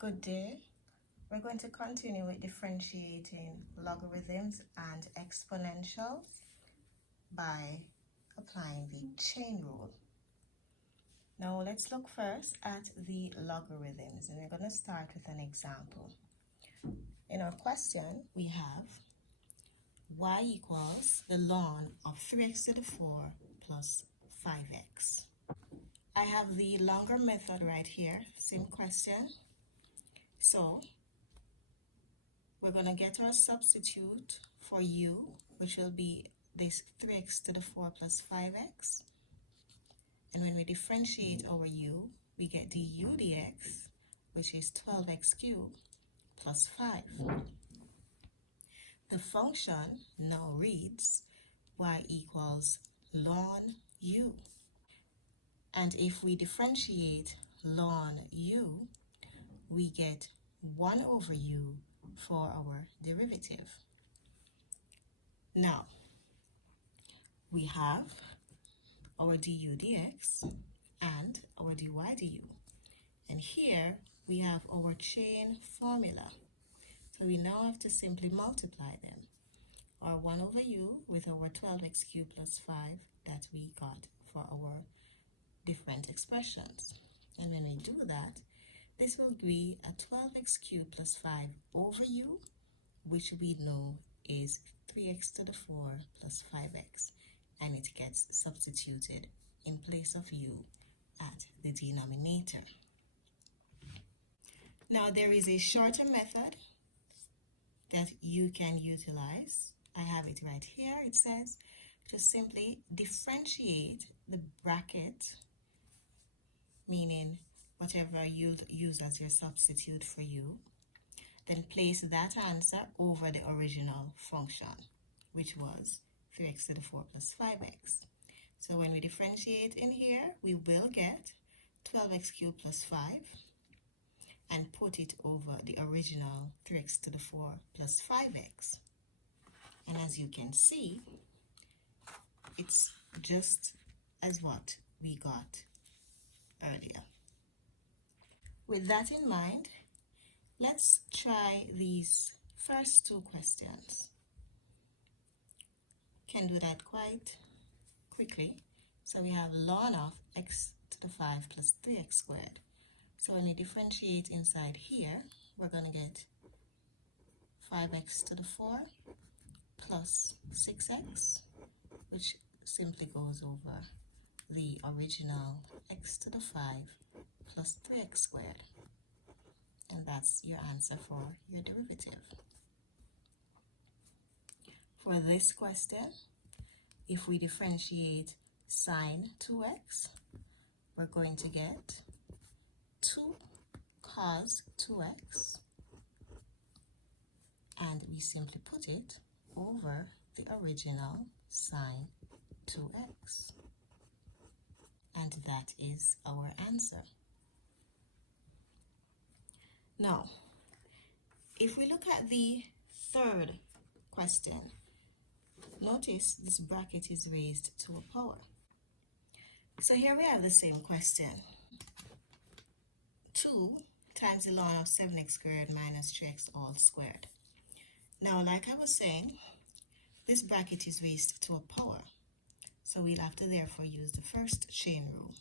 Good day. We're going to continue with differentiating logarithms and exponentials by applying the chain rule. Now let's look first at the logarithms, and we're going to start with an example. In our question, we have y equals the ln of 3x to the 4 plus 5x. I have the longer method right here, same question. So we're going to get our substitute for u, which will be this 3x to the 4 plus 5x. And when we differentiate our u, we get du dx, which is 12x cubed plus 5. The function now reads y equals ln u. And if we differentiate ln u, we get 1 over u for our derivative. Now, we have our du dx and our dy du. And here we have our chain formula. So we now have to simply multiply them. Our 1 over u with our 12x cubed plus 5 that we got for our different expressions. And when we do that, this will be a 12x cubed plus 5 over u, which we know is 3x to the 4 plus 5x, and it gets substituted in place of u at the denominator. Now there is a shorter method that you can utilize. I have it right here. It says just simply differentiate the bracket, meaning whatever you use as your substitute for u, then place that answer over the original function, which was 3x to the 4 plus 5x. So when we differentiate in here, we will get 12x cubed plus 5 and put it over the original 3x to the 4 plus 5x. And as you can see, it's just as what we got earlier. With that in mind, let's try these first two questions. Can do that quite quickly. So we have ln of x to the 5 plus 3x squared. So when we differentiate inside here, we're going to get 5x to the 4 plus 6x, which simply goes over the original x to the 5 plus 3x squared. And that's your answer for your derivative. For this question, if we differentiate sine 2x, we're going to get 2 cos 2x, and we simply put it over the original sine 2x. And that is our answer. Now, if we look at the third question, notice this bracket is raised to a power. So here we have the same question. 2 times the ln of 7x squared minus 3x all squared. Now, like I was saying, this bracket is raised to a power. So we'll have to therefore use the first chain rule.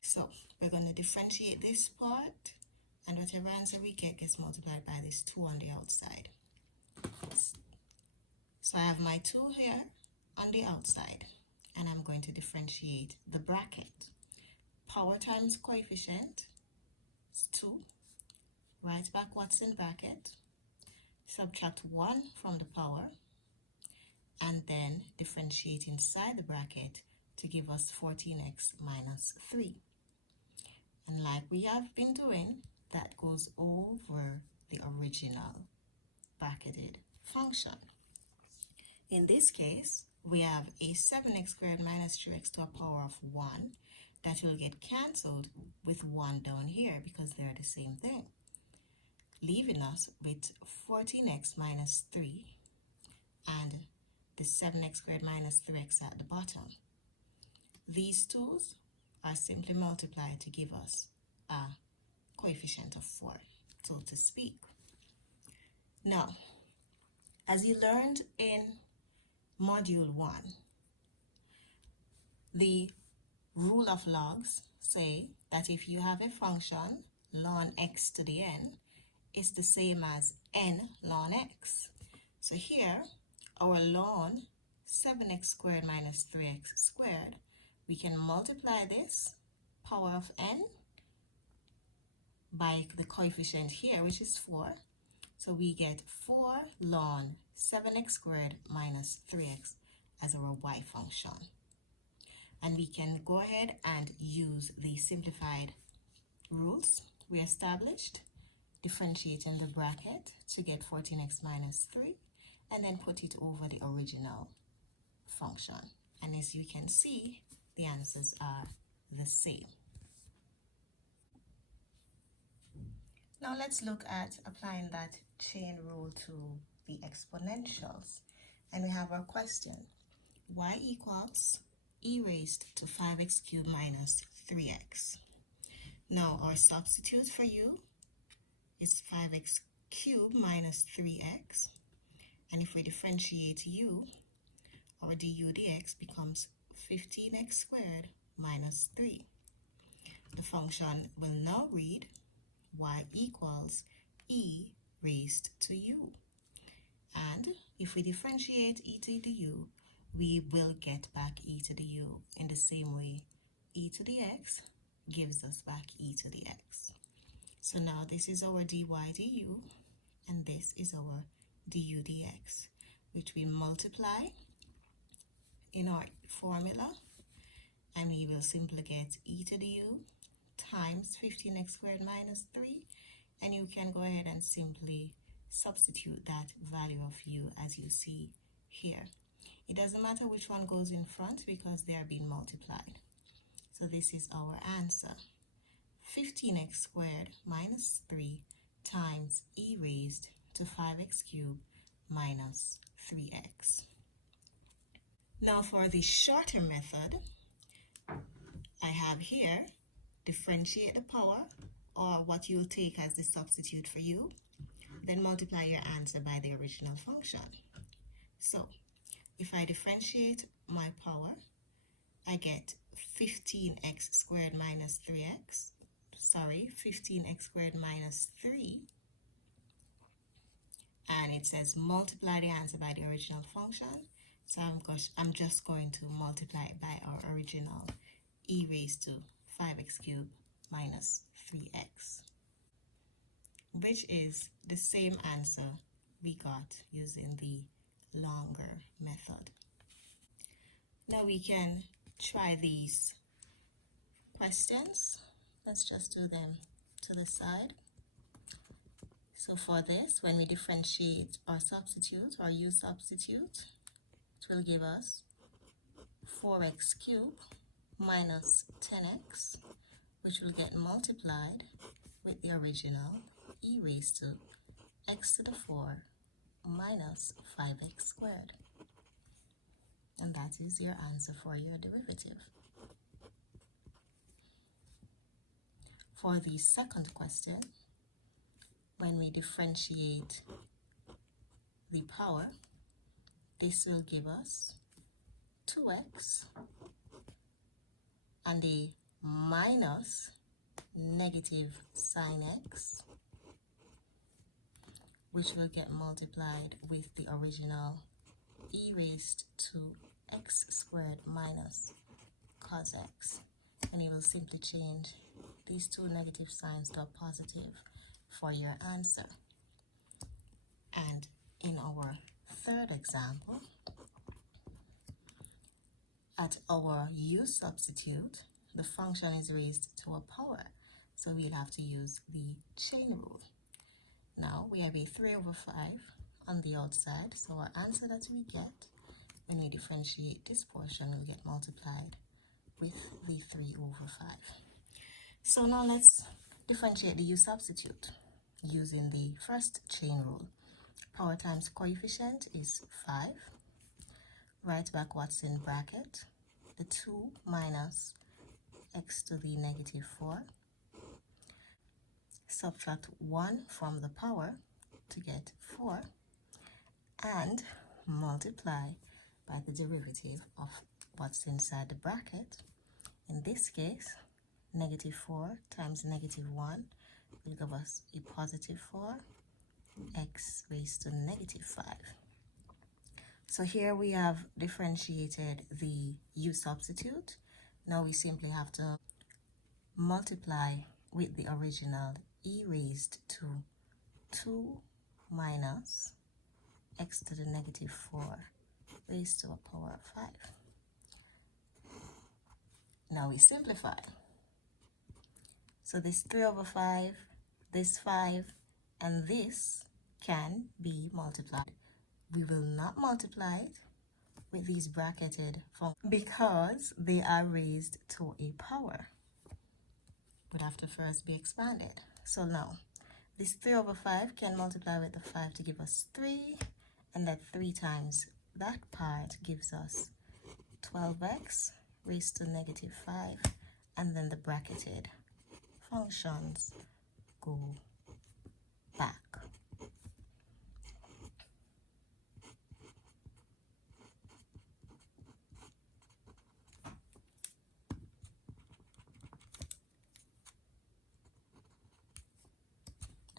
So we're going to differentiate this part, and whatever answer we get gets multiplied by this 2 on the outside. So I have my 2 here on the outside, and I'm going to differentiate the bracket. Power times coefficient is 2. Write back what's in bracket. Subtract 1 from the power, and then differentiate inside the bracket to give us 14x minus 3. And like we have been doing, that goes over the original bracketed function. In this case, we have a 7x squared minus 3x to a power of 1 that will get cancelled with 1 down here because they're the same thing, leaving us with 14x minus 3 and the 7x squared minus 3x at the bottom. These twos are simply multiplied to give us a coefficient of 4. So so to speak. Now, as you learned in Module 1, the rule of logs say that if you have a function ln x to the n, it's the same as n ln x. So here, our ln 7x squared minus 3x squared, we can multiply this power of n by the coefficient here, which is 4. So we get 4 ln 7x squared minus 3x as our y function. And we can go ahead and use the simplified rules we established, differentiating the bracket to get 14x minus 3, and then put it over the original function. And as you can see, the answers are the same. Now let's look at applying that chain rule to the exponentials. And we have our question. Y equals e raised to 5x cubed minus 3x. Now our substitute for u is 5x cubed minus 3x. And if we differentiate u, our du dx becomes 15x squared minus 3. The function will now read y equals e raised to u. And if we differentiate e to the u, we will get back e to the u in the same way e to the x gives us back e to the x. So now this is our dy du, and this is our du dx, which we multiply in our formula, and we will simply get e to the u times 15x squared minus 3, and you can go ahead and simply substitute that value of u as you see here. It doesn't matter which one goes in front because they are being multiplied. So this is our answer. 15x squared minus 3 times e raised to 5x cubed minus 3x. Now for the shorter method, I have here differentiate the power, or what you'll take as the substitute for u, then multiply your answer by the original function. So if I differentiate my power, I get 15x squared minus 3x, 15x squared minus 3, and it says multiply the answer by the original function. So I'm just going to multiply it by our original e raised to 5x cubed minus 3x, which is the same answer we got using the longer method. Now we can try these questions. Let's just do them to the side. So for this, when we differentiate or substitute or use substitute, it will give us 4x cubed minus 10x, which will get multiplied with the original e raised to x to the 4 minus 5x squared. And that is your answer for your derivative. For the second question, when we differentiate the power, this will give us 2x and a minus negative sine x, which will get multiplied with the original e raised to x squared minus cos x. And you will simply change these two negative signs to a positive for your answer. And in our third example, at our u substitute, the function is raised to a power, so we'll have to use the chain rule. Now we have a 3 over 5 on the outside, so our answer that we get when we differentiate this portion will get multiplied with the 3 over 5. So now let's differentiate the u substitute using the first chain rule. Power times coefficient is 5. Write back what's in bracket, the 2 minus x to the negative 4. subtract 1 from the power to get 4, and multiply by the derivative of what's inside the bracket. In this case, negative 4 times negative 1 will give us a positive 4, x raised to negative 5. So here we have differentiated the u substitute. Now we simply have to multiply with the original e raised to 2 minus x to the negative 4 raised to a power of 5. Now we simplify. So this 3 over 5, this 5, and this can be multiplied. We will not multiply it with these bracketed functions because they are raised to a power. Would have to first be expanded. So now, this 3 over 5 can multiply with the 5 to give us 3, and that 3 times that part gives us 12x raised to negative 5, and then the bracketed functions go back.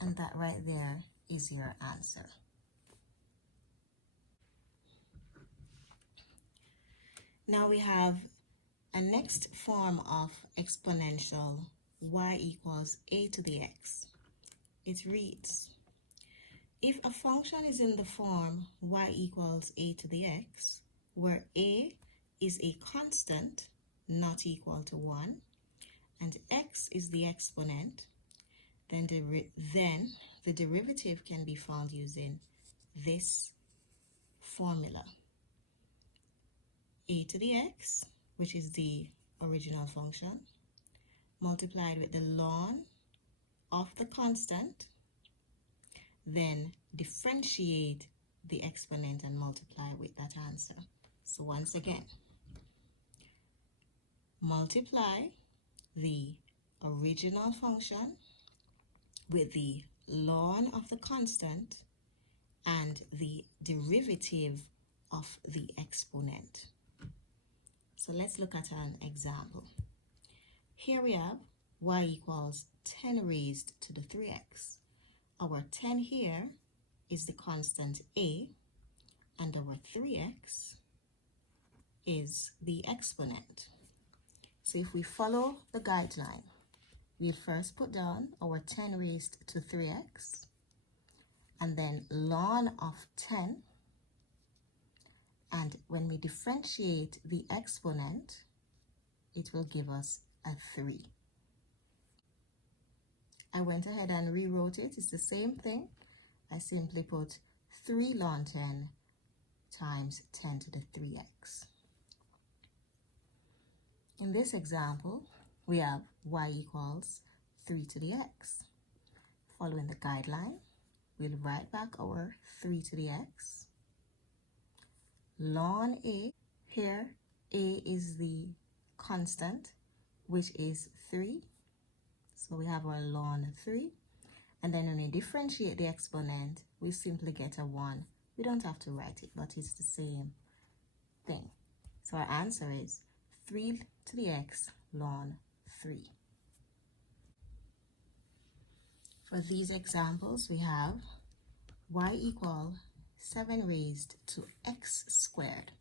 And that right there is your answer. Now we have a next form of exponential, y equals a to the x. It reads, if a function is in the form y equals a to the x, where a is a constant not equal to 1, and x is the exponent, then the derivative can be found using this formula. A to the x, which is the original function, multiplied with the ln of the constant, then differentiate the exponent and multiply with that answer. So once again, multiply the original function with the ln of the constant and the derivative of the exponent. So let's look at an example. Here we have y equals 10 raised to the 3x. Our 10 here is the constant a, and our 3x is the exponent. So if we follow the guideline, we'll first put down our 10 raised to 3x, and then ln of 10, and when we differentiate the exponent, it will give us a 3. I went ahead and rewrote it. It's the same thing. I simply put 3 ln 10 times 10 to the 3x. In this example, we have y equals 3 to the x. Following the guideline, we'll write back our 3 to the x. Ln a, here a is the constant, which is 3. So we have our ln 3. And then when we differentiate the exponent, we simply get a 1. We don't have to write it, but it's the same thing. So our answer is 3 to the x ln 3. For these examples, we have y equal 7 raised to x squared.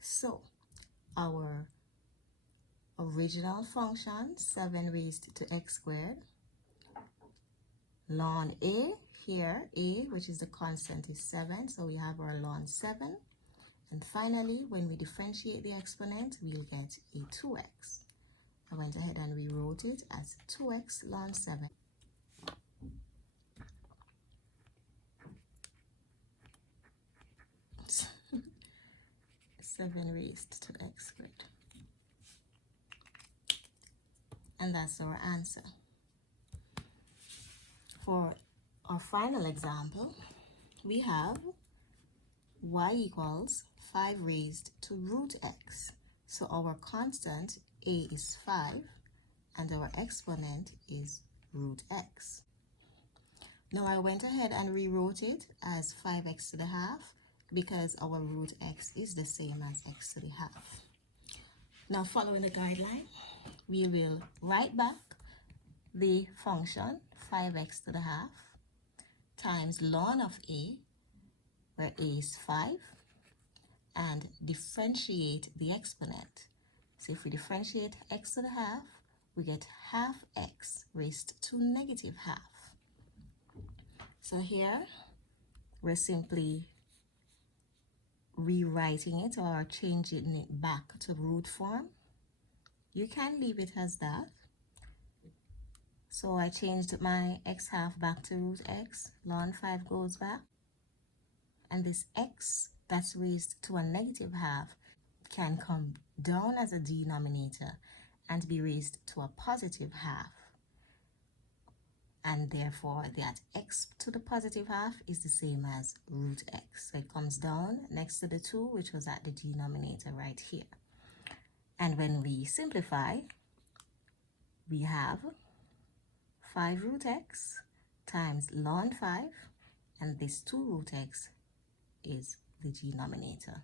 So our original function, 7 raised to x squared, ln a, here a, which is the constant, is 7, so we have our ln 7. And finally, when we differentiate the exponent, we'll get a 2x. I went ahead and rewrote it as 2x ln 7. Seven raised to x squared. And that's our answer. For our final example, we have y equals 5 raised to root x. So our constant a is 5, and our exponent is root x. Now I went ahead and rewrote it as 5x to the half because our root x is the same as x to the half. Now following the guideline, we will write back the function 5x to the half times ln of a, where a is 5, and differentiate the exponent. So if we differentiate x to the half, we get half x raised to negative half. So here, we're simply rewriting it or changing it back to root form. You can leave it as that. So I changed my x half back to root x. Ln 5 goes back. And this x that's raised to a negative half can come down as a denominator and be raised to a positive half. And therefore, that x to the positive half is the same as root x. So it comes down next to the 2, which was at the denominator right here. And when we simplify, we have 5 root x times ln 5, and this 2 root x is the denominator.